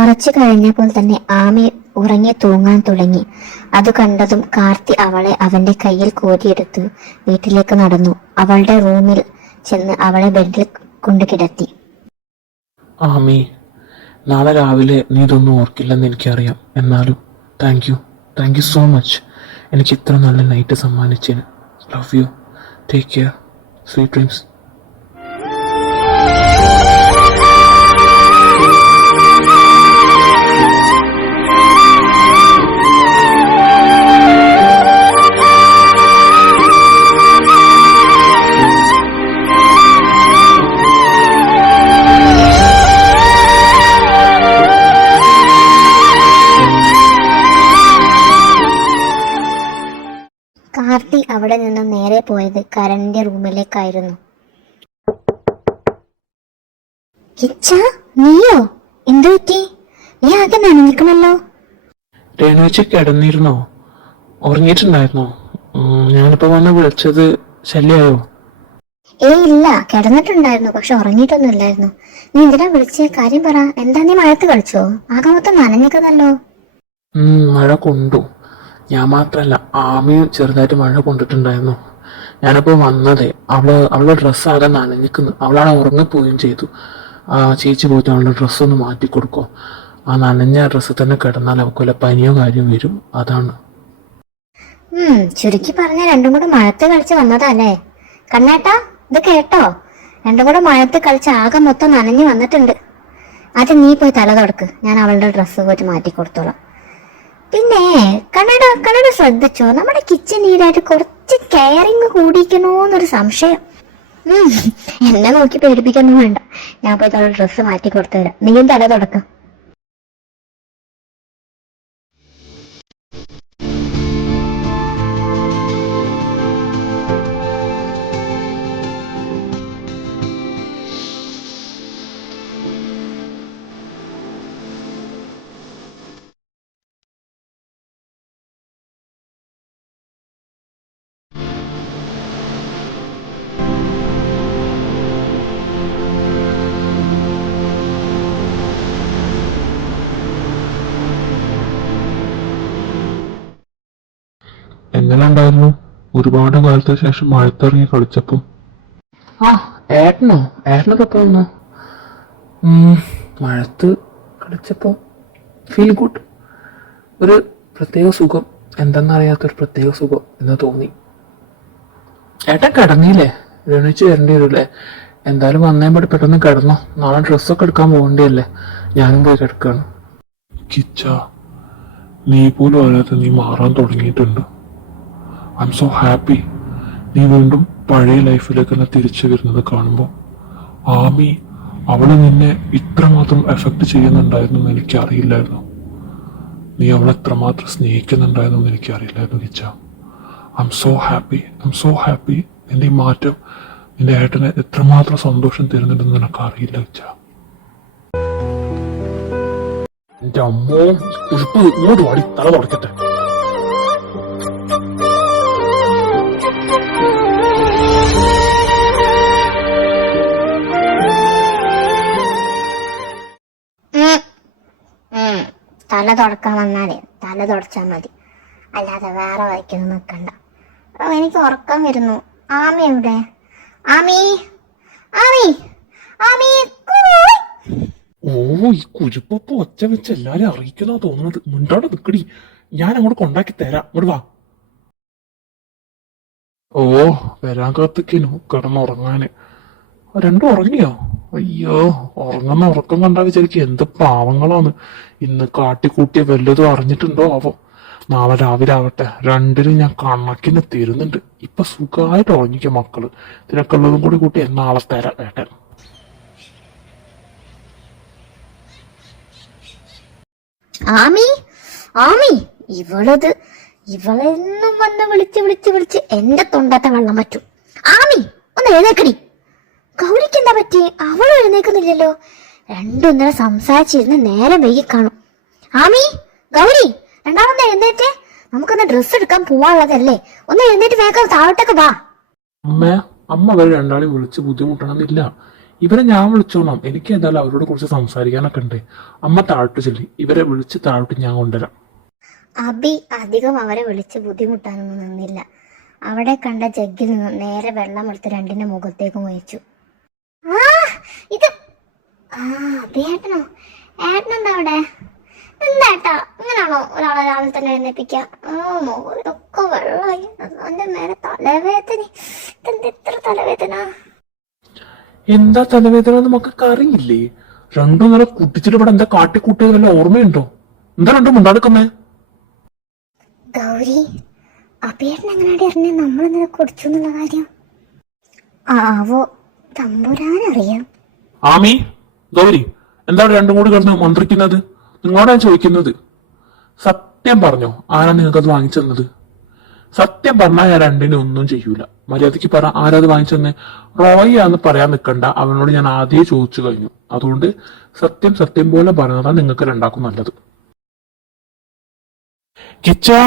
കുറച്ചു കഴിഞ്ഞപ്പോൾ തന്നെ ആമി ഉറങ്ങി തൂങ്ങാൻ തുടങ്ങി. അത് കണ്ടതും കാർത്തി അവളെ അവന്റെ കയ്യിൽ കോരിയെടുത്തു വീട്ടിലേക്ക് നടന്നു. അവളുടെ റൂമിൽ ചെന്ന് അവളെ ബെഡിൽ കൊണ്ടു കിടത്തി. ആമി, നാളെ രാവിലെ നീ ഇതൊന്നും ഓർക്കില്ലെന്ന് എനിക്കറിയാം. എന്നാലും താങ്ക് യു സോ മച്ച് എനിക്ക് ഇത്ര നല്ല നൈറ്റ് സമ്മാനിച്ചതിന്. Love you. Take care. Sweet dreams. Karthi അവിടെ നിന്ന് നേരെ പോയത് കരണിന്റെ റൂമിലേക്കായിരുന്നു. കിച്ച, നീയോ? എന്തു പറ്റി? നീ ആകെ നനഞ്ഞിക്കണല്ലോ. രേണുവച്ച് കിടന്നിരുന്നോ? ഉറങ്ങിയിട്ടുണ്ടായിരുന്നോ? ഞാനിപ്പോ വന്ന് വിളിച്ചത് ശല്യായോ? ഇല്ല, കിടന്നിട്ടുണ്ടായിരുന്നു. പക്ഷെ ഉറങ്ങിയിട്ടൊന്നുമില്ലായിരുന്നു. നീ എന്തിനാ വിളിച്ചേ? കാര്യം പറ. എന്താ, നീ മഴത്ത് കളിച്ചോ? ആകെ മൊത്തം നനഞ്ഞിക്കുന്നല്ലോ. മഴ കൊണ്ടു. ഞാൻ മാത്രല്ല, ആമിയും ചെറുതായിട്ട് മഴ കൊണ്ടിട്ടുണ്ടായിരുന്നു. ഞാനിപ്പോ വന്നതേ അവളുടെ ഡ്രസ്സ് ആകെ നനഞ്ഞിക്കുന്നു. അവളവിടെ ഉറങ്ങിപ്പോവുകയും ചെയ്തു. ചേച്ചി പോയിട്ട് അവളുടെ ഡ്രസ്സൊന്ന് മാറ്റി കൊടുക്കോ. ആ നനഞ്ഞ ഡ്രസ്സ് തന്നെ കിടന്നാൽ അവൾക്കൊല്ല പനിയോ കാര്യം വരും. അതാണ്. ചുരുക്കി പറഞ്ഞ രണ്ടും കൂടെ മഴത്ത് കളിച്ച് വന്നതല്ലേ? കണ്ണേട്ടാ, ഇത് കേട്ടോ? രണ്ടും കൂടെ മഴത്ത് കളിച്ച് ആകെ മൊത്തം നനഞ്ഞു വന്നിട്ടുണ്ട്. അത് നീ പോയി തല തുടക്ക്. ഞാൻ അവളുടെ ഡ്രസ്സ് പോയിട്ട് മാറ്റി കൊടുത്തോളാം. പിന്നെ കണ്ണട ശ്രദ്ധിച്ചോ? നമ്മുടെ കിച്ചൺ നീടായിട്ട് കുറച്ച് കെയറിങ് കൂടിക്കണോന്നൊരു സംശയം. എന്നെ നോക്കി പേടിപ്പിക്കൊന്നും വേണ്ട. ഞാൻ പോയി അവളുടെ ഡ്രസ്സ് മാറ്റി കൊടുത്തു തരാം. നീയും തല തുടക്കം. എങ്ങനെ ഉണ്ടായിരുന്നു ഒരുപാട് കാലത്തിന് ശേഷം മഴത്തിറങ്ങി കളിച്ചപ്പം? ഏട്ടനൊക്കെ വന്നു. മഴത്ത് കളിച്ചപ്പോ ഫീൽ ഗുഡ്. ഒരു പ്രത്യേക സുഖം, എന്തെന്നറിയാത്തൊരു പ്രത്യേക സുഖം എന്ന് തോന്നി. ഏട്ടൻ കിടന്നില്ലേ? എണീച്ച് വരേണ്ടി വരൂല്ലേ? എന്തായാലും വന്നേമ്പടി പെട്ടെന്ന് കിടന്നോ. നാളെ ഡ്രസ്സൊക്കെ എടുക്കാൻ പോകേണ്ടിയല്ലേ? ഞാനും പോയി കിടക്കാണ്. കിച്ച, നീ പോലും അറിയാതെ നീ മാറാൻ തുടങ്ങിയിട്ടുണ്ട്. I M so happy. നീ വീണ്ടും പഴയ ലൈഫിലേക്ക് തന്നെ തിരിച്ചു വരുന്നത് കാണുമ്പോൾ. ആമി, അവള് നിന്നെ ഇത്രമാത്രം എഫക്ട് ചെയ്യുന്നുണ്ടായിരുന്നു എന്ന് എനിക്കറിയില്ലായിരുന്നു. നീ അവളെ എത്രമാത്രം സ്നേഹിക്കുന്നുണ്ടായിരുന്നു എന്ന് എനിക്കറിയില്ലായിരുന്നു Kiccha. I M so happy. നിന്റെ ഈ മാറ്റം നിന്റെ ഏട്ടന് എത്രമാത്രം സന്തോഷം തരുന്നുണ്ടെന്ന് നിനക്കറിയില്ല കിച്ച. എന്റെ അമ്മോ, ഇങ്ങോട്ട് വാടി, തല തുടക്കട്ടെ. തല തുടക്കാൻ വന്നാലേ തല തുടച്ചാൽ മതി, അല്ലാതെ വേറെ വയ്ക്കൊന്നും നിൽക്കണ്ട. എനിക്ക് ഉറക്കം വരുന്നു. ആമി എവിടെ? ആമി, ആമി, ആമി. ഈ കുരുപ്പൊപ്പം ഒച്ച വെച്ച് എല്ലാരും അറിയിക്കുന്ന തോന്നുന്നത്. മുണ്ടോടെ നിക്കടി, ഞാൻ അങ്ങോട്ട് കൊണ്ടാക്കി തരാം. ഇങ്ങോട്ട് വാ. വരാൻ കാത്തിക്കനു കിടന്നുറങ്ങാന്. രണ്ടും ഉറങ്ങിയോ? അയ്യോ, ഉറങ്ങുന്ന ഉറക്കം കണ്ടാ വിചാരിക്കും എന്ത് പാവങ്ങളാണ്. ഇന്ന് കാട്ടിക്കൂട്ടിയ വല്ലതും അറിഞ്ഞിട്ടുണ്ടോ ആവോ? നാളെ രാവിലെ ആവട്ടെ, രണ്ടിനും ഞാൻ കണക്കിന് തരുന്നുണ്ട്. ഇപ്പൊ സുഖമായിട്ട് ഉറങ്ങിക്ക മക്കള്. ഇതിനൊക്കെ ഉള്ളതും കൂടി കൂട്ടി നാളെ തരാം ഏട്ടൻ. ആമി, ആമി, ഇവളെന്നും വന്ന് വിളിച്ച് എന്റെ തൊണ്ടാത്ത വെള്ളം പറ്റും. ആമി, ഒന്ന് എഴുന്നേക്കടി. ഗൗരിക്ക് എന്താ പറ്റി? അവളും എഴുന്നേക്കുന്നില്ലല്ലോ. രണ്ടും ഇന്നലെ സംസാരിച്ചിരുന്ന് നേരം വൈകി കാണും. ആമി, ഗൗരി, രണ്ടാമത് എഴുന്നേറ്റ്. നമുക്കൊന്ന് ഡ്രസ്സ് എടുക്കാൻ പോവാനുള്ളതല്ലേ. ഒന്ന് എഴുന്നേറ്റ് വേഗം താഴോട്ടൊക്കെ വാ. അമ്മ അവരെ രണ്ടാളെയും വിളിച്ച് ബുദ്ധിമുട്ടണമെന്നില്ല. ഇവരെ ഞാൻ വിളിച്ചോളാം. എനിക്ക് എന്തായാലും അവരോട് കുറിച്ച് സംസാരിക്കാനൊക്കെ ഉണ്ട്. അമ്മ താഴോട്ട് ചെല്ലി, ഇവരെ വിളിച്ച് താഴോട്ട് ഞാൻ കൊണ്ടുവരാം. അബി അധികം അവരെ വിളിച്ച് ബുദ്ധിമുട്ടാനൊന്നും നിന്നില്ല. അവിടെ കണ്ട ജഗ്ഗിൽ നിന്ന് നേരെ വെള്ളം എടുത്ത് രണ്ടിന്റെ മുഖത്തേക്കും ഒഴിച്ചു. ആ ഇത് അബി ഏട്ടനോ? ഏട്ടനെന്താ അവിടെ? എന്താ ഇങ്ങനാണോ ഒരാളെ രാവിലെ തന്നെ എഴുന്നേപ്പിക്കുക? ഇതൊക്കെ വെള്ളമായി. അതിന്റെ നേരെ തലവേദന. ഇതെന്താ ഇത്ര തലവേദന? എന്താ തലവേദന നമുക്ക് അറിയില്ലേ? രണ്ടും നേരം കുട്ടിച്ചിട്ട് ഇവിടെ എന്താ കാട്ടിക്കൂട്ടിയത് വല്ല ഓർമ്മയുണ്ടോ? എന്താ രണ്ടും ഉണ്ടാക്കുന്നേ? ഗൗരി, അബിയേട്ടൻ എങ്ങനെയാടി അറിഞ്ഞേ നമ്മളിന്നലെ കുടിച്ചു എന്നുള്ള കാര്യം? ആവോ, തമ്പുരാനറിയാം. ആമി, ഗൗരി, എന്താണ് രണ്ടും കൂടി കിടന്ന് മന്ത്രിക്കുന്നത്? നിങ്ങളോടാ ഞാൻ ചോദിക്കുന്നത്. സത്യം പറഞ്ഞോ, ആരാ നിങ്ങൾക്കത് വാങ്ങിച്ചെന്നത്? സത്യം പറഞ്ഞാൽ ഞാൻ രണ്ടിനും ഒന്നും ചെയ്യൂല. മര്യാദക്ക് പറ, ആരാത് വാങ്ങിച്ചെന്ന്? റോയിയാന്ന് പറയാൻ നിൽക്കണ്ട, അവനോട് ഞാൻ ആദ്യമേ ചോദിച്ചു കഴിഞ്ഞു. അതുകൊണ്ട് സത്യം സത്യം പോലെ പറഞ്ഞതാണ് നിങ്ങൾക്ക് രണ്ടാക്കും നല്ലത്. Kicha,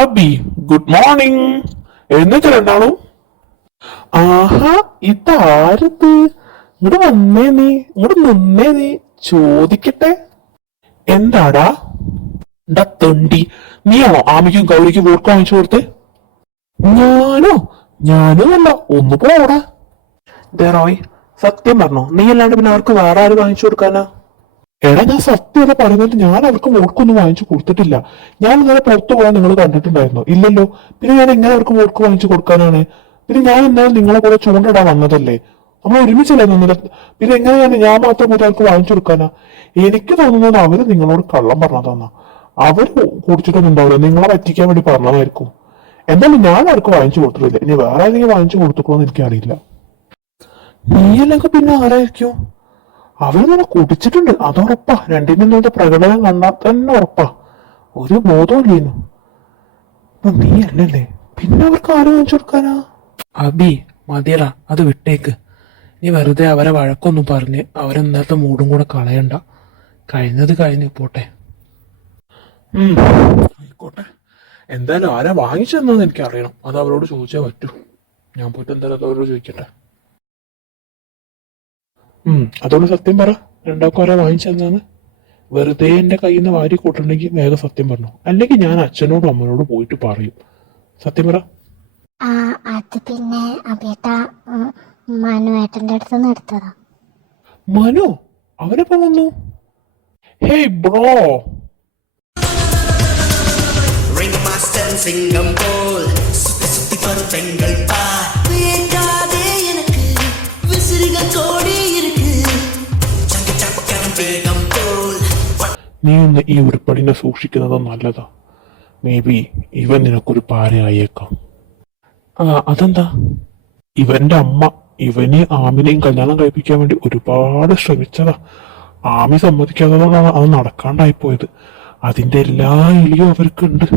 Abi, good morning. എഴുന്നേറ്റ് രണ്ടാളും. ആഹാ, ഇതാരത്? ഇങ്ങോട്ട് വന്നേ നീ, ഇങ്ങോട്ട് നിന്നേ നീ. ചോദിക്കട്ടെ, എന്താടാ? എന്താ തൊണ്ടി? നീയാണോ ആമിക്കും ഗൗരിക്കും വോട്ട് വാങ്ങിച്ചു കൊടുത്ത്? ഞാനും അല്ല, ഒന്ന് പോടാ. റോയ്, സത്യം പറഞ്ഞോ? നീ അല്ലാണ്ട് പിന്നെ അവർക്ക് വേറെ ആര് വാങ്ങിച്ചു കൊടുക്കാനാ? എടാ, ഞാൻ സത്യം പറയുന്നത്, ഞാൻ അവർക്ക് വോട്ട്ക്കൊന്നും വാങ്ങിച്ചു കൊടുത്തിട്ടില്ല. ഞാൻ ഇന്നലെ പുറത്തു പോകാൻ നിങ്ങൾ കണ്ടിട്ടുണ്ടായിരുന്നോ? ഇല്ലല്ലോ. പിന്നെ ഞാൻ എങ്ങനെ അവർക്ക് വോട്ട് വാങ്ങിച്ചു കൊടുക്കാനാണ്? പിന്നെ ഞാൻ ഇന്നലെ നിങ്ങളെ കൂടെ ചൂണ്ടിടാൻ വന്നതല്ലേ? നമ്മൾ ഒരുമിച്ചല്ലേ നിന്നത്? പിന്നെ എങ്ങനെയാണ് ഞാൻ മാത്രം പോയിട്ട് അവർക്ക് വാങ്ങിച്ചു കൊടുക്കാനാ? എനിക്ക് തോന്നുന്നത് അവര് നിങ്ങളോട് കള്ളം പറഞ്ഞതാന്നാ. അവര് കുടിച്ചിട്ടൊന്നും ഉണ്ടാവില്ല, നിങ്ങളെ പറ്റിക്കാൻ വേണ്ടി പറഞ്ഞതായിരിക്കും. എന്തായാലും ഞാൻ അവർക്ക് വാങ്ങിച്ചു കൊടുത്തിട്ടില്ല. ഇനി വേറെ ആരെങ്കിലും വാങ്ങിച്ചു കൊടുത്തോളൂന്ന് എനിക്കറിയില്ല. നീയല്ലെങ്കിൽ പിന്നെ ആരായിരിക്കും? അവരിങ്ങനെ കുടിച്ചിട്ടുണ്ട്, അതുറപ്പാ. രണ്ടിന്റെ പ്രകടനം കണ്ടാൽ തന്നെ ഉറപ്പാ. ഒരു ബോധമില്ലേനു. നീ അല്ലല്ലേ, പിന്നെ അവർക്ക് ആരും വാങ്ങിച്ചു കൊടുക്കാനാ? അബി, മതിയടാ, അത് വിട്ടേക്ക്. നീ വെറുതെ അവരെ വഴക്കൊന്നും പറഞ്ഞ് അവരെന്നത്തെ മൂടും കൂടെ കളയണ്ട. കഴിഞ്ഞത് കഴിഞ്ഞ് പോട്ടെ. ആയിക്കോട്ടെ. എന്തായാലും ആരാ വാങ്ങിച്ചതെന്ന് എനിക്ക് അറിയണം. അത് അവരോട് ചോദിച്ചേ പറ്റൂ. ഞാൻ പോയിട്ട് എന്തായാലും അവരോട് ചോദിക്കട്ടെ. അതോട് സത്യം പറ, രണ്ടാൾക്കും ആരാ വാങ്ങിച്ചതെന്നാണ്? വെറുതെ എന്റെ കയ്യിൽ നിന്ന് വാരി കൂട്ടുണ്ടെങ്കിൽ വേഗം സത്യം പറഞ്ഞു, അല്ലെങ്കിൽ ഞാൻ അച്ഛനോടും അമ്മനോടും പോയിട്ട് പറയും. സത്യം പറ. അത് പിന്നെ അബിയേട്ട, മനുവേട്ടന്റെ അടുത്ത് എടുത്തതാ. മനു? അവരെപ്പോ വന്നു? Hey bro. சிங்கம் போல் சுத்தி சுத்தி வரும் பெண்கள் பார். வேண்டாதே எனக்கு விசிறிகள் கோடி இருக்கு. சங்கு சக்கரம் வேகம் போல். നീ ഒന്ന് ഈ ഉരുപ്പടിനെ സൂക്ഷിക്കുന്നത് നല്ലതാ. മേ ബി ഇവൻ നിനക്കൊരു പാരയായേക്കാം. അതെന്താ? ഇവന്റെ അമ്മ ഇവനെ ആമിനെയും കല്യാണം കഴിപ്പിക്കാൻ വേണ്ടി ഒരുപാട് ശ്രമിച്ചതാ. ആമി സമ്മതിക്കാത്തതുകൊണ്ടാണ് അത് നടക്കാണ്ടായിപ്പോയത്. അതിന്റെ എല്ലാ ഇളിയും അവർക്കുണ്ട്.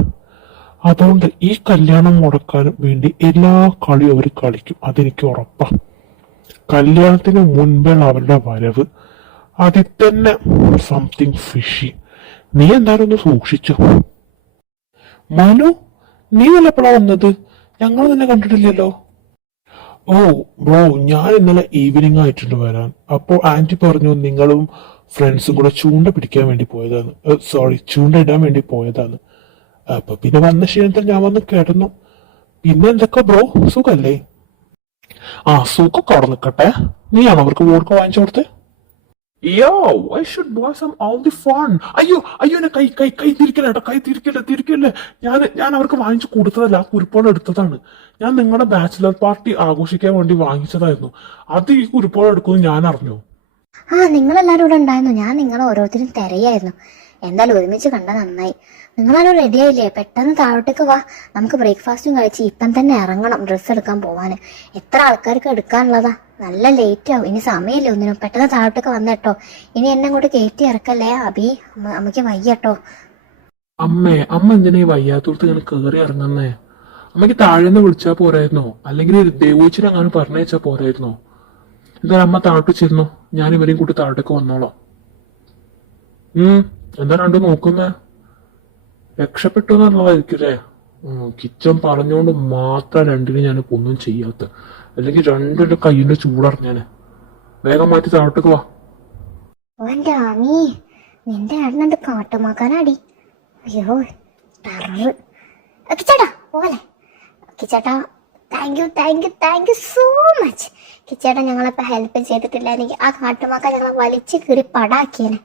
അതുകൊണ്ട് ഈ കല്യാണം മുടക്കാനും വേണ്ടി എല്ലാ കളിയും അവർ കളിക്കും, അതെനിക്ക് ഉറപ്പാ. കല്യാണത്തിന് മുൻപുള്ള അവരുടെ വരവ്, അതിൽ തന്നെ സംതിങ് ഫിഷി. നീ എന്തായാലും ഒന്ന് സൂക്ഷിച്ചോ. മനു, നീ വല്ലപ്പോഴാ വന്നത്? ഞങ്ങൾ നിന്നെ കണ്ടിട്ടില്ലല്ലോ. ഓ ബ്രോ, ഞാൻ ഇന്നലെ ഈവനിങ് ആയിട്ടുണ്ട് വരാൻ. അപ്പോൾ ആന്റി പറഞ്ഞു നിങ്ങളും ഫ്രണ്ട്സും കൂടെ ചൂണ്ട പിടിക്കാൻ വേണ്ടി പോയതാണ്. സോറി, ചൂണ്ട ഇടാൻ വേണ്ടി പോയതാണ്. അപ്പൊ പിന്നെ വന്ന ക്ഷീണത്തിൽ ഞാൻ വന്ന് കിടന്നു. പിന്നെ എന്തൊക്കെ ബ്രോ, സുഖല്ലേ? സുഖമൊക്കെ അവിടെ നിൽക്കട്ടെ. നീയാണോ അവർക്ക് വോട്ട് വാങ്ങിച്ചു കൊടുത്തേ? Yo, I should buy some all the fun. അയ്യോ എന്നെ കൈ തിരിക്കല്ലേട്ടോ, തിരിക്കല്ലേ. ഞാൻ അവർക്ക് വാങ്ങിച്ചു കൊടുത്തതല്ല, ആ കുരുപ്പോളം എടുത്തതാണ്. ഞാൻ നിങ്ങളുടെ ബാച്ചിലർ പാർട്ടി ആഘോഷിക്കാൻ വേണ്ടി വാങ്ങിച്ചതായിരുന്നു. അത് ഈ കുരുപ്പോളം എടുക്കുമെന്ന് ഞാൻ അറിഞ്ഞു. നിങ്ങളെല്ലാരും ഇവിടെ ഉണ്ടായിരുന്നു. ഞാൻ നിങ്ങളെ ഓരോരുത്തരും തിരയായിരുന്നു. എന്തായാലും ഒരുമിച്ച് കണ്ട നന്നായി. നിങ്ങളാരും റെഡി ആയില്ലേ? പെട്ടെന്ന് താഴോട്ടേക്ക് വാ, നമുക്ക് ബ്രേക്ക്ഫാസ്റ്റും കഴിച്ച് ഇപ്പം തന്നെ ഇറങ്ങണം ഡ്രസ്സ് എടുക്കാൻ പോവാന്. എത്ര ആൾക്കാർക്ക് എടുക്കാനുള്ളതാ, നല്ല ലേറ്റ് ആവും. ഇനി സമയമില്ല ഒന്നിനും. പെട്ടെന്ന് താഴോട്ടേക്ക് വന്നേട്ടോ. ഇനി എന്നെ അങ്ങോട്ട് കയറ്റി ഇറക്കല്ലേ അബി, അമ്മയ്ക്ക് വയ്യട്ടോ. അമ്മ എന്തിനാ വയ്യാത്തോടത്ത് ഇങ്ങനെ കയറി ഇറങ്ങുന്നേ? അമ്മയ്ക്ക് താഴേന്ന് വിളിച്ചാ പോരായിരുന്നോ? അല്ലെങ്കിൽ ദേവോച്ചിനെ അങ്ങനെ പറഞ്ഞയച്ചാ പോരായിരുന്നോ? എന്തായാലും അമ്മ താഴോട്ട് ചെന്നോ, ഞാൻ ഇവരെയും കൂട്ടി താഴോട്ടേക്ക് വന്നോളാം. എന്താ രണ്ടും നോക്കുന്നേ? രക്ഷപ്പെട്ടു എന്നുള്ളതായിരിക്കില്ലേ? കിച്ചൻ പറഞ്ഞുകൊണ്ട് മാത്രം രണ്ടിനും ഞാൻ ഒന്നും ചെയ്യാത്ത, അല്ലെങ്കിൽ രണ്ടിന്റെ കയ്യിന്റെ ചൂടറിഞ്ഞാന്. വേഗം മാറ്റി താഴോട്ടേക്ക് വാ. ഓന്റെ ആമി, നിന്റെ ഏട്ടനെന്ത് കാട്ടുമാക്കാനാടി. അയ്യോ ടെറർ. കിച്ചേട്ടാ പോലെ കിച്ചേട്ടാ, താങ്ക് യു സോ മച്ച്. കിച്ചേട്ടാ ഞങ്ങളിപ്പോൾ ഹെൽപ്പ് ചെയ്തിട്ടില്ല, എനിക്ക് ആ കാട്ടുമാക്ക ഞങ്ങളെ വലിച്ചു കീറി പടാക്കിയേനെ.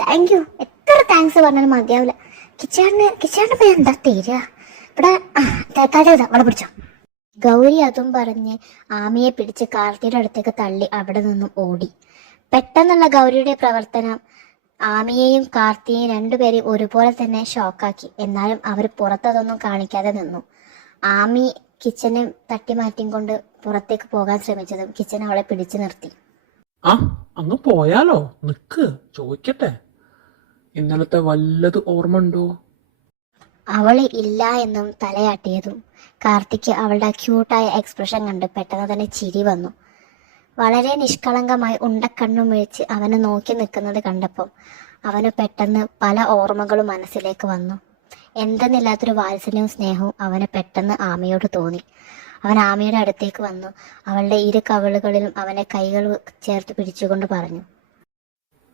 താങ്ക് യു, എത്ര താങ്ക്സ് പറഞ്ഞാലും മതിയാവില്ല. കിച്ചേട്ടന് ഇപ്പം എന്താ തീരുക ഇവിടെ. തൽക്കാലം അവിടെ പിടിച്ചോ. ഗൗരി അതും പറഞ്ഞ് ആമിയെ പിടിച്ച് കാർത്തിയുടെ അടുത്തേക്ക് തള്ളി അവിടെ നിന്നും ഓടി. പെട്ടെന്നുള്ള ഗൗരിയുടെ പ്രവർത്തനം ആമിയെയും കാർത്തിയെയും രണ്ടുപേരെയും ഒരുപോലെ തന്നെ ഷോക്കാക്കി. എന്നാലും അവർ പുറത്തതൊന്നും കാണിക്കാതെ നിന്നു. ആമി കിച്ചനെ തട്ടിമാറ്റിയും കൊണ്ട് പുറത്തേക്ക് പോകാൻ ശ്രമിച്ചതും കിച്ചൻ അവളെ പിടിച്ചു നിർത്തി. ആ അങ്ങ് പോയാലോ? നിക്ക്, ചോദിക്കട്ടെ, ഇന്നലത്തെ വല്ലത് ഓർമ്മ ഉണ്ടോ? അവള് ഇല്ല എന്നും തലയാട്ടിയതും കാർത്തിക്ക് അവളുടെ ക്യൂട്ടായ എക്സ്പ്രഷൻ കണ്ട് പെട്ടെന്ന് തന്നെ ചിരി വന്നു. വളരെ നിഷ്കളങ്കമായി ഉണ്ടക്കണ്ണും വീഴ്ച് അവനെ നോക്കി നിൽക്കുന്നത് കണ്ടപ്പോൾ അവന് പെട്ടെന്ന് പല ഓർമ്മകളും മനസ്സിലേക്ക് വന്നു. എന്തെന്നില്ലാത്തൊരു വാത്സല്യവും സ്നേഹവും അവന് പെട്ടെന്ന് ആമയോട് തോന്നി. അവൻ ആമയുടെ അടുത്തേക്ക് വന്നു. അവളുടെ ഇരു കവിളുകളിലും അവനെ കൈകൾ ചേർത്ത് പിടിച്ചുകൊണ്ട് പറഞ്ഞു,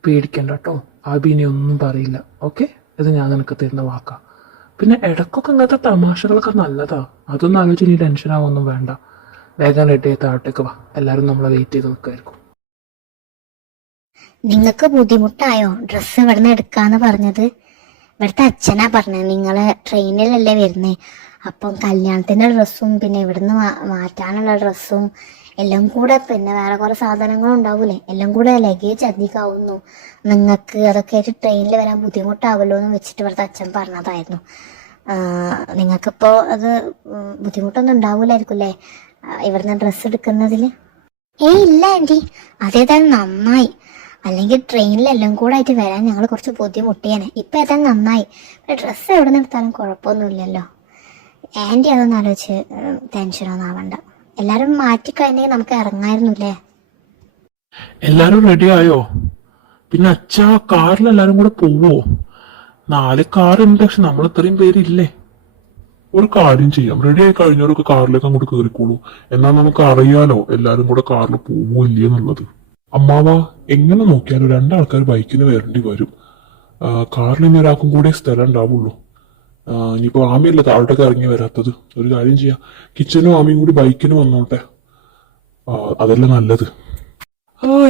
പേടിക്കണ്ട കേട്ടോ, ആബിനെ ഒന്നും പറയില്ല. ഓക്കെ, ഇത് ഞാൻ നിനക്ക് തരുന്ന വാക്കാ. പിന്നെ ഇടയ്ക്കൊക്കെ ഇങ്ങനത്തെ തമാശകളൊക്കെ നല്ലതാ. അതൊന്നും ആലോചിച്ച് നീ ടെൻഷൻ ആവൊന്നും വേണ്ട. വേഗം റെഡി താഴോട്ടേക്ക് വാ, എല്ലാവരും നമ്മളെ വെയിറ്റ് ചെയ്ത് നിൽക്കായിരിക്കും. നിങ്ങൾക്ക് ബുദ്ധിമുട്ടായോ ഡ്രസ്സ് ഇവിടുന്ന് എടുക്കാന്ന് പറഞ്ഞത്? ഇവിടുത്തെ അച്ഛനാ പറഞ്ഞത്, നിങ്ങള് ട്രെയിനിലല്ലേ വരുന്നേ, അപ്പം കല്യാണത്തിന്റെ ഡ്രസ്സും പിന്നെ ഇവിടുന്ന് മാറ്റാനുള്ള ഡ്രസ്സും എല്ലാം കൂടെ പിന്നെ വേറെ കുറെ സാധനങ്ങളും ഉണ്ടാവൂലേ, എല്ലാം കൂടെ ലഗേജ് അധികമാവുന്നു, നിങ്ങൾക്ക് അതൊക്കെ ആയിട്ട് ട്രെയിനിൽ വരാൻ ബുദ്ധിമുട്ടാവുമല്ലോ എന്ന് വെച്ചിട്ട് ഇവിടുത്തെ അച്ഛൻ പറഞ്ഞതായിരുന്നു. നിങ്ങൾക്കിപ്പോൾ അത് ബുദ്ധിമുട്ടൊന്നും ഉണ്ടാവൂലായിരിക്കും അല്ലേ ഇവിടുന്ന് ഡ്രസ്സ് എടുക്കുന്നതിൽ? ഇല്ല ആൻറ്റി, അതേതായാലും നന്നായി. അല്ലെങ്കിൽ ട്രെയിനിലെല്ലാം കൂടെ ആയിട്ട് വരാൻ ഞങ്ങൾ കുറച്ച് ബുദ്ധിമുട്ടിയേനെ. ഇപ്പം ഏതായാലും നന്നായി. ഡ്രസ്സ് എവിടെ നിന്ന് എടുത്താലും കുഴപ്പമൊന്നുമില്ലല്ലോ. ആൻറ്റി അതൊന്നും ആലോചിച്ച് ടെൻഷനൊന്നും ആവണ്ട. എല്ലാരും മാറ്റിക്കഴിഞ്ഞെങ്കിൽ നമുക്ക് ഇറങ്ങായിരുന്നില്ലേ? എല്ലാരും റെഡി ആയോ? പിന്നെ അച്ഛാ, കാറിൽ എല്ലാരും കൂടെ പോവോ? 4 കാറുണ്ട്, പക്ഷെ നമ്മൾ ഇത്രയും പേരില്ലേ. ഒരു കാര്യം ചെയ്യാം, റെഡി ആയി കഴിഞ്ഞവരൊക്കെ കാറിലേക്ക് അങ്ങോട്ട് കയറിക്കോളൂ. എന്നാൽ നമുക്ക് അറിയാലോ എല്ലാരും കൂടെ കാറിൽ പോവോ ഇല്ലേ എന്നുള്ളത്. അമ്മാവ, എങ്ങനെ നോക്കിയാലും 2 ആൾക്കാർ ബൈക്കിന് വരേണ്ടി വരും. കാറിൽ ഇനി ഒരാൾക്കും കൂടെ സ്ഥലം ഉണ്ടാവുള്ളൂ. ഇനിയിപ്പോ ആമിയല്ലേ താഴോട്ടൊക്കെ ഇറങ്ങി വരാത്തത്. ഒരു കാര്യം ചെയ്യാം, കിച്ചനും ആമിയും കൂടി ബൈക്കിന് വന്നോട്ടെ, അതല്ലേ നല്ലത്.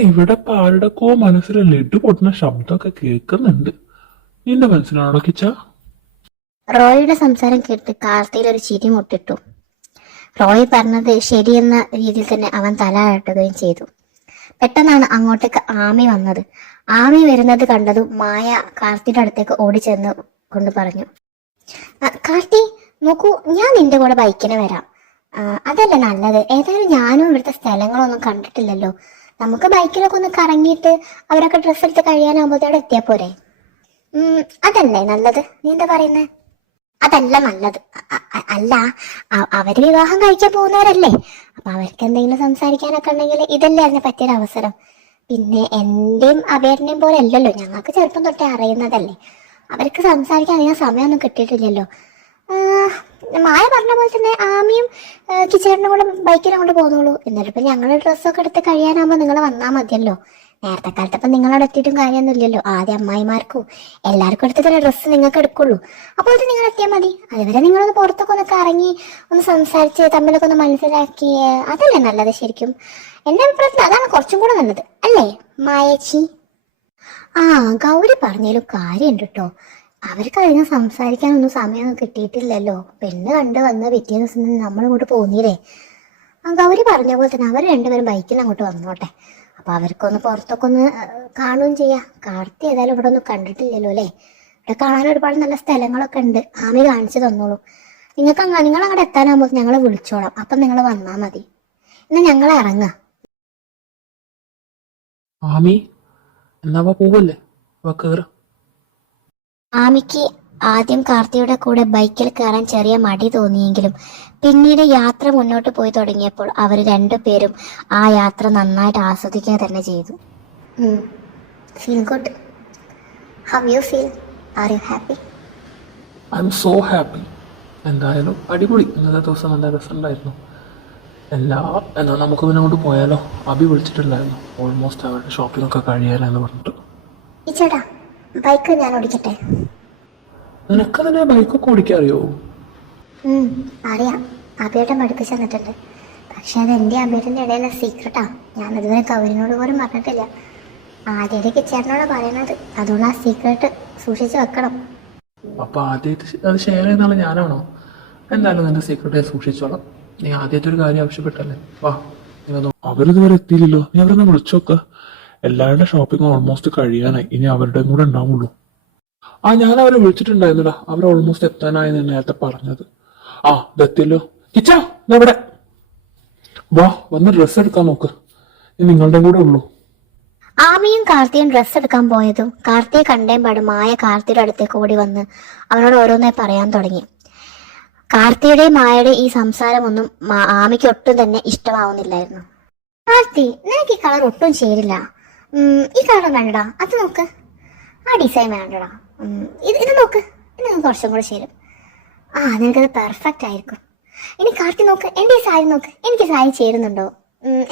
ഇവിടെ പാരുടെക്കോ മനസ്സിൽ ലഡു പൊട്ടുന്ന ശബ്ദമൊക്കെ കേൾക്കുന്നുണ്ട്. നിന്റെ മനസ്സിലാണോ കിച്ച? റോയിയുടെ സംസാരം കേട്ട് കാർത്തിയിൽ ഒരു ചിരി മുട്ടിട്ടു. റോയ് പറഞ്ഞത് ശരിയെന്ന രീതിയിൽ തന്നെ അവൻ തല ആട്ടുകയും ചെയ്തു. പെട്ടെന്നാണ് അങ്ങോട്ടേക്ക് ആമി വന്നത്. ആമി വരുന്നത് കണ്ടതും മായ കാർത്തിയുടെ അടുത്തേക്ക് ഓടിച്ചെന്ന് കൊണ്ട് പറഞ്ഞു, കാർത്തി നോക്കൂ, ഞാൻ നിന്റെ കൂടെ ബൈക്കിന് വരാം. അതല്ല നല്ലത്. ഏതായാലും ഞാനും ഇവിടുത്തെ സ്ഥലങ്ങളൊന്നും കണ്ടിട്ടില്ലല്ലോ. നമുക്ക് ബൈക്കിലൊക്കെ ഒന്ന് കറങ്ങിയിട്ട് അവരൊക്കെ ഡ്രസ്സ് എടുത്ത് കഴിയാനാകുമ്പോഴത്തേടെ എത്തിയാ പോരെ? അതല്ലേ നല്ലത്? നീ എന്താ പറയുന്നത്? അതല്ല നല്ലത്. അല്ല, അവര് വിവാഹം കഴിക്കാൻ പോകുന്നവരല്ലേ, അപ്പൊ അവർക്ക് എന്തെങ്കിലും സംസാരിക്കാനൊക്കെ ഉണ്ടെങ്കിൽ ഇതല്ലേ അതിന് പറ്റിയൊരു അവസരം. പിന്നെ എന്റെയും അബേറിന്റെയും പോലെ അല്ലല്ലോ, ഞങ്ങൾക്ക് ചെറുപ്പം തൊട്ടേ അറിയുന്നതല്ലേ. അവർക്ക് സംസാരിക്കാൻ അധികം സമയമൊന്നും കിട്ടിയിട്ടില്ലല്ലോ. മായ പറഞ്ഞ പോലെ തന്നെ ആമിയും കിച്ചേട്ടനും കൂടെ ബൈക്കിനെ കൊണ്ട് പോകുന്നുള്ളൂ. എന്നിട്ടിപ്പോ ഞങ്ങളുടെ ഡ്രസ്സൊക്കെ എടുത്ത് കഴിയാനാകുമ്പോൾ നിങ്ങൾ വന്നാൽ മതിയല്ലോ. നേരത്തെ കാലത്തപ്പം നിങ്ങളവിടെ എത്തിയിട്ടും കാര്യമൊന്നും ഇല്ലല്ലോ. ആദ്യം അമ്മായിമാർക്കും എല്ലാവർക്കും എടുത്തിട്ട് ഡ്രസ്സ് നിങ്ങൾക്ക് എടുക്കുള്ളൂ. അപ്പോൾ അത് നിങ്ങൾ എത്തിയാൽ മതി. അതുവരെ നിങ്ങളൊന്ന് പുറത്തൊക്കെ ഒന്ന് കറങ്ങി ഒന്ന് സംസാരിച്ച് തമ്മിലൊക്കെ ഒന്ന് മനസ്സിലാക്കി, അതല്ലേ നല്ലത് ശരിക്കും. എന്റെ അഭിപ്രായത്തിൽ അതാണ് കുറച്ചും കൂടെ നല്ലത്, അല്ലേ മായേച്ചി? ഗൗരി പറഞ്ഞാലും കാര്യമുണ്ട് കേട്ടോ. അവർക്ക് അധികം സംസാരിക്കാനൊന്നും സമയമൊന്നും കിട്ടിയിട്ടില്ലല്ലോ. പെണ്ണ് കണ്ട് വന്ന് പിറ്റേ ദിവസം നമ്മളിങ്ങോട്ട് പോന്നില്ലേ. ഗൗരി പറഞ്ഞ പോലെ തന്നെ അവർ രണ്ടുപേരും ബൈക്കിൽ അങ്ങോട്ട് വന്നോട്ടെ. അപ്പൊ അവർക്കൊന്ന് പുറത്തൊക്കെ ഒന്ന് കാണുകയും ചെയ്യാം. കാർത്തി ഏതായാലും ഇവിടെ ഒന്നും കണ്ടിട്ടില്ലല്ലോ അല്ലേ. ഇവിടെ കാണാൻ ഒരുപാട് നല്ല സ്ഥലങ്ങളൊക്കെ ഉണ്ട്. ആമി കാണിച്ചു തന്നോളൂ. നിങ്ങൾ അങ്ങോട്ട് എത്താനാകുമ്പോൾ ഞങ്ങൾ വിളിച്ചോളാം. അപ്പം നിങ്ങൾ വന്നാൽ മതി. എന്നാ ഞങ്ങൾ ഇറങ്ങാം. ആമി എന്നാ പോവല്ലേ, കേറ. ആമിക്ക് ആദ്യം കാർത്തിയുടെ കൂടെ ബൈക്കിൽ കയറാൻ ചെറിയ മടി തോന്നിയെങ്കിലും പിന്നീട് യാത്ര മുന്നോട്ട് പോയി തുടങ്ങിയപ്പോൾ അവർ രണ്ടുപേരും ആ യാത്ര നന്നായിട്ട് ആസ്വദിക്കുക തന്നെ ചെയ്തു. Feel good. How you feel? Are you happy? I M so happy. എന്തായാലും അടിപൊളി. ഇന്നത്തെ ദിവസം നല്ല രസമുണ്ടായിരുന്നു. എന്നാൽ നമുക്ക് പിന്നെ അങ്ങോട്ട് പോയാലോ? അബി വിളിച്ചിട്ടുണ്ടായിരുന്നു, ഓൾമോസ്റ്റ് അവരുടെ ഷോപ്പിംഗ് ഒക്കെ കഴിയാനെന്ന് പറഞ്ഞിട്ട്. ഈ ചേട്ടാ, ബൈക്ക് ഞാൻ ഓടിക്കട്ടെ? നിനക്കതിനെ ബൈക്കൊക്കെ ഓടിക്കാൻ അറിയോ? അറിയാം, അബിയേട്ടൻ പഠിപ്പിച്ചു തന്നിട്ടുണ്ട്. പക്ഷെ അത് എൻ്റെ അബിയേട്ടൻ്റെ ഇടയിലെ സീക്രട്ടാ. ഞാൻ അതുവരെ കവരിനോട് പോലും പറഞ്ഞിട്ടില്ല. ആദ്യമായിട്ട് കിച്ചേട്ടനോട് പറയണത്. അതുകൊണ്ട് ആ സീക്രട്ട് സൂക്ഷിച്ച് വെക്കണം. അപ്പൊ ആദ്യമായിട്ട് അത് ഷെയർ ചെയ്യുന്ന ഞാനാണോ? എന്തായാലും നിന്റെ സീക്രട്ട് സൂക്ഷിച്ചോളാം. നീ ആദ്യമായിട്ട് ഒരു കാര്യം ആവശ്യപ്പെട്ടല്ലേ, വാ. അവരിതുവരെ എത്തിയില്ലല്ലോ, നീ അവരൊന്ന് വിളിച്ചോക്ക. എല്ലാവരുടെ ഷോപ്പിംഗ് ഓൾമോസ്റ്റ് കഴിയാനായി, ഇനി അവരുടെയും കൂടെ ഉണ്ടാവുള്ളൂ. ഞാൻ അവരെ വിളിച്ചിട്ടുണ്ടായിരുന്നടാ, അവർ ഓൾമോസ്റ്റ് എത്താനായി നേരത്തെ പറഞ്ഞത്. ഇതെത്തിയല്ലോ. കിച്ചാ, ഇതെവിടെ? വാ, വന്ന് ഡ്രസ്സ് എടുക്കാൻ നോക്ക്. നിങ്ങളുടെ കൂടെ ഉള്ളൂ. ആമിയും കാർത്തിയും ഡ്രസ്സ് എടുക്കാൻ പോയതും കാർത്തിയെ കണ്ടേം പാടും മായ കാർത്തിയുടെ അടുത്തേക്ക് ഓടി വന്ന് അവനോട് ഓരോന്നായി പറയാൻ തുടങ്ങി. കാർത്തിയുടെയും മായയുടെയും ഈ സംസാരമൊന്നും ആമിക്ക് ഒട്ടും തന്നെ ഇഷ്ടമാവുന്നില്ലായിരുന്നു. കാർത്തി, നിനക്ക് ഈ കളർ ഒട്ടും ചേരില്ല. ഈ കളർ വേണ്ടടാ, അത് നോക്ക്. ആ ഡിസൈൻ വേണ്ടടാ, ഇത് നോക്ക്, ഇത് നിനക്ക് കുറച്ചും കൂടെ ചേരും. നിനക്കത് പെർഫെക്റ്റ് ആയിരിക്കും. ഇനി കാർത്തി നോക്ക്, എൻ്റെ ഈ സാരി നോക്ക്, എനിക്ക് സാരി ചേരുന്നുണ്ടോ?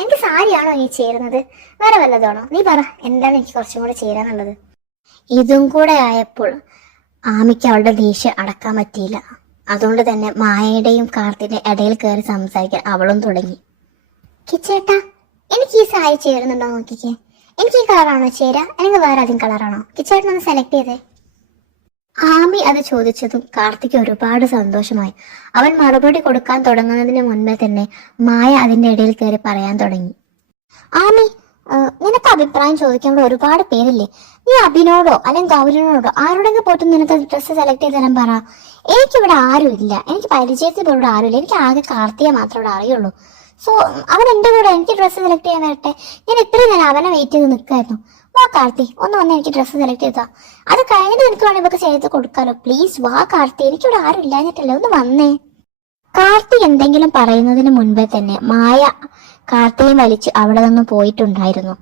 എനിക്ക് സാരിയാണോ ഈ ചേരുന്നത്, വേറെ വല്ലതാണോ? നീ പറ, എന്താണ് എനിക്ക് കുറച്ചും കൂടെ ചേരാനുള്ളത്? ഇതും കൂടെ ആയപ്പോൾ ആമിക്ക് അവളുടെ ദേഷ്യം അടക്കാൻ പറ്റിയില്ല. അതുകൊണ്ട് തന്നെ മായയുടെയും കാർത്തിയുടെ ഇടയിൽ കയറി സംസാരിക്കാൻ അവളും തുടങ്ങി. കിച്ചേട്ടാ, എനിക്ക് ഈ സാരി ചേരുന്നുണ്ടോ നോക്കിക്കേ. എനിക്ക് ഈ കളറാണോ ചേരാ, എനിക്ക് വേറെ അധികം കളറാണോ? കിച്ചേട്ടനൊന്ന് സെലക്ട് ചെയ്തേ. ആമി അത് ചോദിച്ചതും കാർത്തിക്ക് ഒരുപാട് സന്തോഷമായി. അവൻ മറുപടി കൊടുക്കാൻ തുടങ്ങുന്നതിന് മുൻപേ തന്നെ മായ അതിന്റെ ഇടയിൽ കയറി പറയാൻ തുടങ്ങി. ആമി, നിനക്ക് അഭിപ്രായം ചോദിക്കാൻ ഇവിടെ ഒരുപാട് പേരില്ലേ. നീ അഭിനോടോ അല്ലെങ്കിൽ ഗൗരിനോടോ ആരോടെങ്കിലും പോയിട്ട് നിനക്ക് ഡ്രസ്സ് സെലക്ട് ചെയ്ത് തരാൻ പറ. എനിക്കിവിടെ ആരും ഇല്ല, എനിക്ക് പരിചയത്തിൽ ഇവിടെ ആരുമില്ല. എനിക്ക് ആകെ കാർത്തിയെ മാത്രമേ ഇവിടെ അറിയുള്ളൂ. സോ അവൻ എന്റെ കൂടെ എനിക്ക് ഡ്രസ്സ് സെലക്ട് ചെയ്യാൻ വരട്ടെ. ഞാൻ ഇത്രയും നേരം അവനെ വെയിറ്റ് ചെയ്ത് നിൽക്കായിരുന്നു. വാ കാർത്തി, ഒന്ന് വന്ന് എനിക്ക് ഡ്രസ്സ് സെലക്ട് ചെയ്താ. അത് കഴിഞ്ഞിട്ട് എനിക്ക് വേണമെങ്കിൽ ഇവർക്ക് ചെയ്ത് കൊടുക്കാലോ. പ്ലീസ് വാ കാർത്തി, എനിക്കിവിടെ ആരും ഇല്ലാഞ്ഞിട്ടല്ലേ, ഒന്ന് വന്നേ. കാർത്തി എന്തെങ്കിലും പറയുന്നതിന് മുൻപേ തന്നെ മായ കാർത്തിയെ വലിച്ച് അവിടെ നിന്ന് പോയിട്ടുണ്ടായിരുന്നു.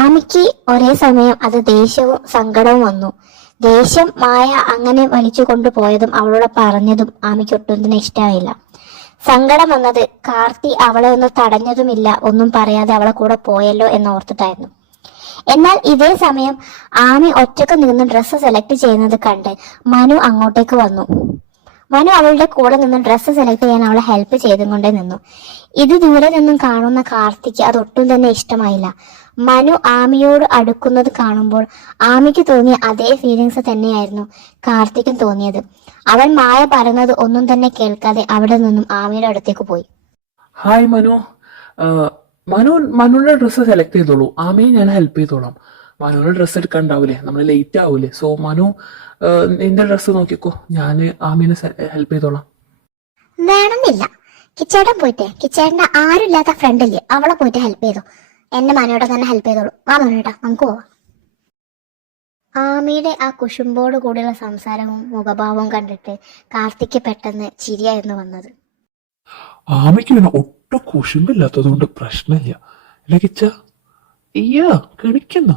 ആമിക്ക് ഒരേ സമയം അത് ദേഷ്യവും സങ്കടവും വന്നു. ദേഷ്യം മായ അങ്ങനെ വലിച്ചു കൊണ്ടുപോയതും അവളോട് പറഞ്ഞതും ആമിക്ക് ഒട്ടും തന്നെ ഇഷ്ടമായില്ല. സങ്കടം വന്നത് കാർത്തി അവളെ ഒന്ന് തടഞ്ഞതുമില്ല, ഒന്നും പറയാതെ അവളെ കൂടെ പോയല്ലോ എന്നോർത്തിട്ടായിരുന്നു. എന്നാൽ ഇതേ സമയം ആമി ഒറ്റക്ക് നിന്ന് ഡ്രസ്സ് സെലക്ട് ചെയ്യുന്നത് കണ്ട് മനു അങ്ങോട്ടേക്ക് വന്നു. മനു അവളുടെ കൂടെ നിന്ന് ഡ്രസ്സ് സെലക്ട് ചെയ്യാൻ അവളെ ഹെൽപ്പ് ചെയ്തും കൊണ്ടേ നിന്നു. ഇത് ദൂരെ നിന്നും കാണുന്ന കാർത്തിക്ക് അതൊട്ടും തന്നെ ഇഷ്ടമായില്ല. മനു ആമിയോട് അടുക്കുന്നത് കാണുമ്പോൾ ആമിക്ക് തോന്നിയ അതേ ഫീലിങ്സ് തന്നെയായിരുന്നു കാർത്തിക്കും തോന്നിയത്. അവൻ മായ പറയുന്നത് ഒന്നും തന്നെ കേൾക്കാതെ അവിടെ നിന്നും ആമിയുടെ അടുത്തേക്ക് പോയി. ഹായ് മനു. മനുവിന്റെ ഡ്രസ്സ് സെലക്ട് ചെയ്തോളൂ, ആമയെ ഞാൻ ഹെൽപ്പ് ചെയ്തോളാം. മനുവിന്റെ ഡ്രസ്സ് എടുക്കാണ്ടാവൂലേ, നമ്മൾ ലേറ്റ് ആവൂലേ. സോ മനു നിന്റെ ഡ്രസ്സ് നോക്കിക്കോ, ഞാൻ ആമീനെ ഹെൽപ്പ് ചെയ്തോളാം. വേണമെന്നില്ല, കിച്ചേട്ടൻ പോയിട്ടേ കിച്ചേട്ടന്റെ ആരുമില്ലാത്ത ഫ്രണ്ടില്ലേ അവളെ പോയിട്ട് ഹെൽപ്പ് ചെയ്തു. എന്റെ മനോടെ തന്നെ ഹെൽപ്പ് ചെയ്തോളൂ. ആ മനോട്ടാ, നമുക്ക് പോവാം. ആമിയുടെ ആ കുശുമ്പോട് കൂടിയുള്ള സംസാരവും മുഖഭാവവും കണ്ടിട്ട് കാർത്തിക്ക് പെട്ടെന്ന് ചിരിയായിരുന്നു വന്നത്. ആമയ്ക്ക് പിന്നെ ഒട്ടും കുശുമ്പില്ലാത്തത് കൊണ്ട് പ്രശ്നമില്ല അല്ലെ കിച്ച? കിണിക്കുന്നു.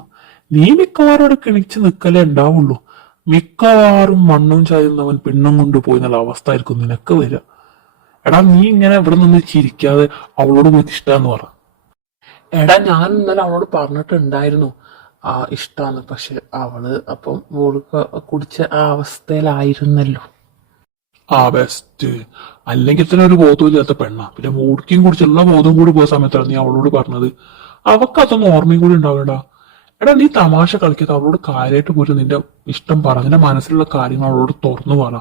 നീ മിക്കവാറോട് കിണിച്ച് നിക്കലേ ഉണ്ടാവുള്ളൂ. മിക്കവാറും മണ്ണും ചായുന്നവൻ പിണ്ണം കൊണ്ടുപോയി എന്നുള്ള അവസ്ഥ ആയിരിക്കും നിനക്ക് വരിക. എടാ, നീ ഇങ്ങനെ ഇവിടെ നിന്ന് ചിരിക്കാതെ അവളോട് പോയിട്ട് ഇഷ്ടാന്ന് പറ. എടാ, ഞാൻ ഇന്നലെ അവളോട് പറഞ്ഞിട്ടുണ്ടായിരുന്നു ഇഷ്ടാന്ന്. പക്ഷെ അവള് അപ്പം വോടുക്ക കുടിച്ച ആ അവസ്ഥയിലായിരുന്നല്ലോ. ബെസ്റ്റ്. അല്ലെങ്കിൽ തന്നെ ഒരു ബോധവും ഇല്ലാത്ത പെണ്ണ. പിന്നെ വോഡ്ക്കയും കുടിച്ചുള്ള ബോധവും കൂടി പോയ സമയത്താണ് നീ അവളോട് പറഞ്ഞത്. അവക്ക് അതൊന്നും ഓർമ്മയും കൂടി ഉണ്ടാവില്ലടാ. എടാ, നീ തമാശ കളിക്കാത്ത അവളോട് കാര്യമായിട്ട് പോയിട്ട് നിന്റെ ഇഷ്ടം പറ, നിന്റെ മനസ്സിലുള്ള കാര്യങ്ങൾ അവളോട് തുറന്നു പറ.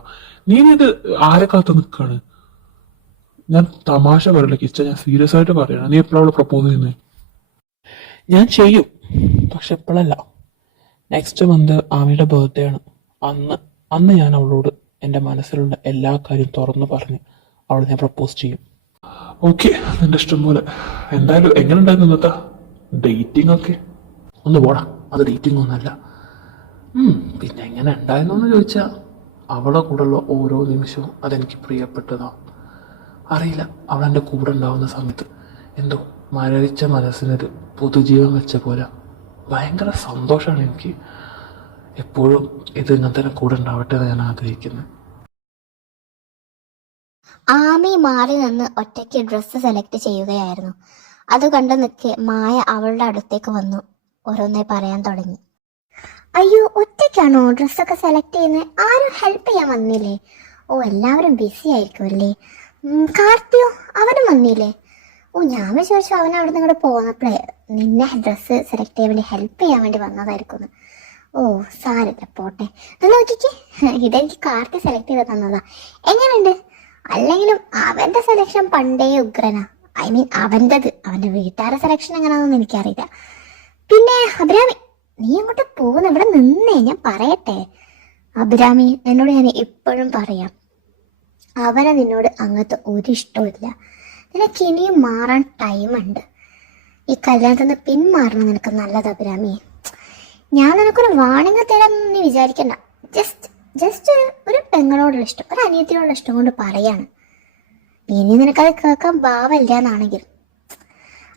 നീ ഇത് ആരെ കാത്ത് നിൽക്കാണ്? ഞാൻ തമാശ പറയില്ല കിച്ച, ഞാൻ സീരിയസ് ആയിട്ട് പറയണം. നീ എപ്പോഴാണ് അവളെ പ്രപ്പോസ് ചെയ്യുന്നത്? ഞാൻ ചെയ്യും, പക്ഷെ എപ്പോഴല്ല. നെക്സ്റ്റ് മന്ത് ആമിയുടെ ബർത്ത്ഡേ ആണ്. അന്ന് ഞാൻ അവളോട് എൻ്റെ മനസ്സിലുള്ള എല്ലാ കാര്യവും തുറന്നു പറഞ്ഞ് അവളെ ഞാൻ പ്രപ്പോസ് ചെയ്യും. ഓക്കെ, നിന്റെ ഇഷ്ടം പോലെ. എന്തായാലും എങ്ങനെ ഉണ്ടായിരുന്നു ഇന്നത്തെ ഡേറ്റിംഗ് ഒക്കെ? ഒന്ന് പോടാ, അത് ഡേറ്റിംഗ് ഒന്നല്ല. പിന്നെ എങ്ങനെ ഉണ്ടായിരുന്നു എന്ന് ചോദിച്ചാൽ അവളെ കൂടെയുള്ള ഓരോ നിമിഷവും അതെനിക്ക് പ്രിയപ്പെട്ടതാണ്. അറിയില്ല, അവളെൻ്റെ കൂടെ ഉണ്ടാവുന്ന സമയത്ത് എന്തോ മരവിച്ച മനസ്സിനൊരു പുതുജീവൻ വെച്ച പോലെ ഭയങ്കര സന്തോഷമാണ് എനിക്ക്. എപ്പോഴും ഇത് ഇങ്ങനെ തന്നെ കൂടെ ഉണ്ടാവട്ടെ എന്ന് ഞാൻ ആഗ്രഹിക്കുന്നത്. ആമി മാറി നിന്ന് ഒറ്റയ്ക്ക് ഡ്രസ്സ് സെലക്ട് ചെയ്യുകയായിരുന്നു. അത് കണ്ട് നിൽക്കെ മായ അവളുടെ അടുത്തേക്ക് വന്നു ഓരോന്നായി പറയാൻ തുടങ്ങി. അയ്യോ, ഒറ്റയ്ക്കാണോ ഡ്രസ്സൊക്കെ സെലക്ട് ചെയ്യുന്നത്? ആരും ഹെൽപ്പ് ചെയ്യാൻ വന്നില്ലേ? ഓ, എല്ലാവരും ബിസി ആയിരിക്കുമല്ലേ. കാർത്തിയോ, അവനും വന്നില്ലേ? ഓ, ഞാൻ വിചാരിച്ചു അവൻ അവിടെ നിന്ന് ഇങ്ങോട്ട് പോന്നപ്പോഴേ നിന്നെ ഡ്രസ്സ് സെലക്ട് ചെയ്യാൻ വേണ്ടി ഹെൽപ്പ് ചെയ്യാൻ വേണ്ടി വന്നതായിരിക്കും. ഓ, സാരില്ല, പോട്ടെ. ഇത് നോക്കിക്കേ, ഇതെനിക്ക് കാർത്തി സെലക്ട് ചെയ്ത് തന്നതാ. എങ്ങനെയുണ്ട്? അല്ലെങ്കിലും അവന്റെ സെലക്ഷൻ പണ്ടേ ഉഗ്രനാ. ഐ മീൻ അവന്റെ വീട്ടുകാരുടെ സെലക്ഷൻ എങ്ങനെയാണെന്ന് എനിക്കറിയില്ല. പിന്നെ അഭിരാമി, നീ അങ്ങോട്ട് പോകുന്ന ഇവിടെ നിന്നേ, ഞാൻ പറയട്ടെ. അഭിരാമി, എന്നോട് ഞാൻ ഇപ്പോഴും പറയാം, അവനെ നിന്നോട് അങ്ങനത്തെ ഒരിഷ്ടമില്ല. നിനക്ക് ഇനിയും മാറാൻ ടൈമുണ്ട്. ഈ കല്യാണത്തിൽ നിന്ന് പിന്മാറണം നിനക്ക് നല്ലത് അഭിരാമി. ഞാൻ നിനക്കൊരു വാണിംഗ് തരാമെന്ന് നീ വിചാരിക്കണ്ട. ജസ്റ്റ് ഒരു പെങ്ങളോടുള്ള ഇഷ്ടം, ഒരു അനിയത്തിയോടുള്ള ഇഷ്ടം കൊണ്ട് പറയാണ്. ഇനി നിനക്കത് കേൾക്കാൻ ഭാവമില്ല എന്നാണെങ്കിൽ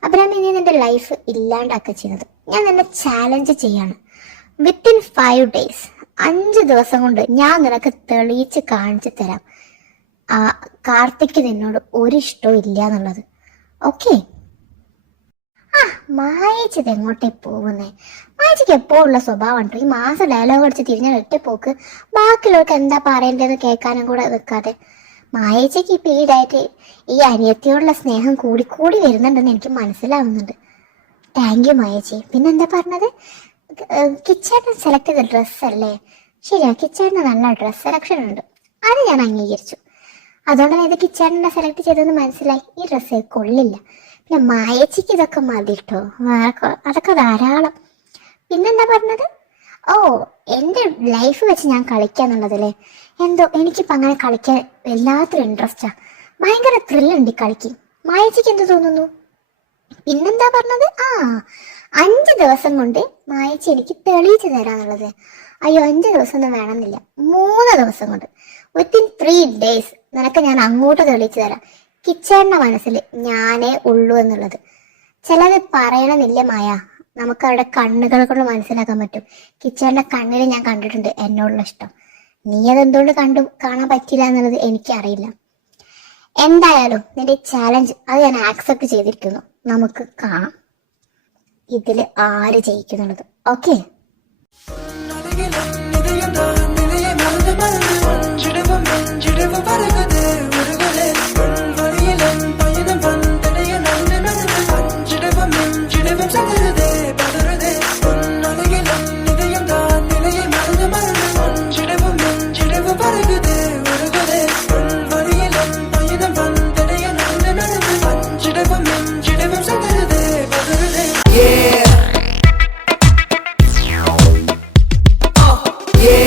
അഭിരാമി, നീ നിന്റെ ലൈഫ് ഇല്ലാണ്ടാക്കുക ചെയ്യുന്നത്. ഞാൻ നിന്നെ ചാലഞ്ച് ചെയ്യാണ്. വിത്തിൻ 5 days, 5 ദിവസം കൊണ്ട് ഞാൻ നിനക്ക് തെളിയിച്ച് കാണിച്ചു തരാം ആ കാർത്തിക്ക് നിന്നോട് ഒരിഷ്ടവും ഇല്ല എന്നുള്ളത്. ഓക്കെ? മായേച്ചി ഇത് എങ്ങോട്ടേ പോകുന്നേ? മായേച്ചിക്ക് എപ്പോഴുള്ള സ്വഭാവം ഉണ്ടോ ഈ മാസം ഡയലോഗ് അടിച്ച് തിരിഞ്ഞ ഒറ്റപ്പോക്ക്, ബാക്കിയുള്ളവർക്ക് എന്താ പറയേണ്ടതെന്ന് കേൾക്കാനും കൂടെ നിൽക്കാതെ. മായേച്ചിക്ക് ഇപ്പൊ ഈടായിട്ട് ഈ അനിയത്തിയോടുള്ള സ്നേഹം കൂടി വരുന്നുണ്ടെന്ന് എനിക്ക് മനസ്സിലാവുന്നുണ്ട്. താങ്ക് യു മായേച്ചി. പിന്നെന്താ പറഞ്ഞത്? കിച്ചേട്ടൻ സെലക്ട് ചെയ്ത ഡ്രസ്സല്ലേ? ശരിയാ, കിച്ചേട്ടന് നല്ല ഡ്രസ് സെലക്ഷൻ ഉണ്ട്, അത് ഞാൻ അംഗീകരിച്ചു. അതുകൊണ്ടാണ് ഇത് കിച്ചേട്ടനെ സെലക്ട് ചെയ്തതെന്ന് മനസ്സിലായി. ഈ ഡ്രസ്സ് കൊള്ളില്ല. പിന്നെ മായേച്ചിക്ക് ഇതൊക്കെ മതി കേട്ടോ, അതൊക്കെ ധാരാളം. പിന്നെന്താ പറഞ്ഞത്? ഓ, എൻ്റെ ലൈഫ് വെച്ച് ഞാൻ കളിക്കാന്നുള്ളതല്ലേ? എന്തോ എനിക്കിപ്പോൾ അങ്ങനെ കളിക്കാൻ വല്ലാത്തൊരു ഇൻട്രസ്റ്റാ. ഭയങ്കര ത്രില്ലുണ്ട് ഈ കളിക്ക്. മായേച്ചിക്ക് എന്ത് തോന്നുന്നു? പിന്നെന്താ പറഞ്ഞത്? 5 ദിവസം കൊണ്ട് മായേച്ചി എനിക്ക് തെളിയിച്ചു തരാന്നുള്ളത്. അയ്യോ, 5 ദിവസം ഒന്നും വേണമെന്നില്ല, 3 ദിവസം കൊണ്ട്, വിത്തിൻ 3 days നിനക്ക് ഞാൻ അങ്ങോട്ട് തെളിയിച്ചു തരാം കിച്ചേട്ടന്റെ മനസ്സിൽ ഞാനേ ഉള്ളൂ എന്നുള്ളത്. ചിലത് പറയണമെന്നില്ല മായ, നമുക്ക് അവരുടെ കണ്ണുകൾ കൊണ്ട് മനസ്സിലാക്കാൻ പറ്റും. കിച്ചേട്ടന്റെ കണ്ണിൽ ഞാൻ കണ്ടിട്ടുണ്ട് എന്നോടുള്ള ഇഷ്ടം. നീ അതെന്തുകൊണ്ട് കാണാൻ പറ്റില്ല എന്നുള്ളത് എനിക്കറിയില്ല. എന്തായാലും നിന്റെ ചാലഞ്ച് അത് ഞാൻ ആക്സെപ്റ്റ് ചെയ്തിരിക്കുന്നു. നമുക്ക് കാണാം ഇതിൽ ആര് ജയിക്കുന്നുള്ളത്. ഓക്കെ?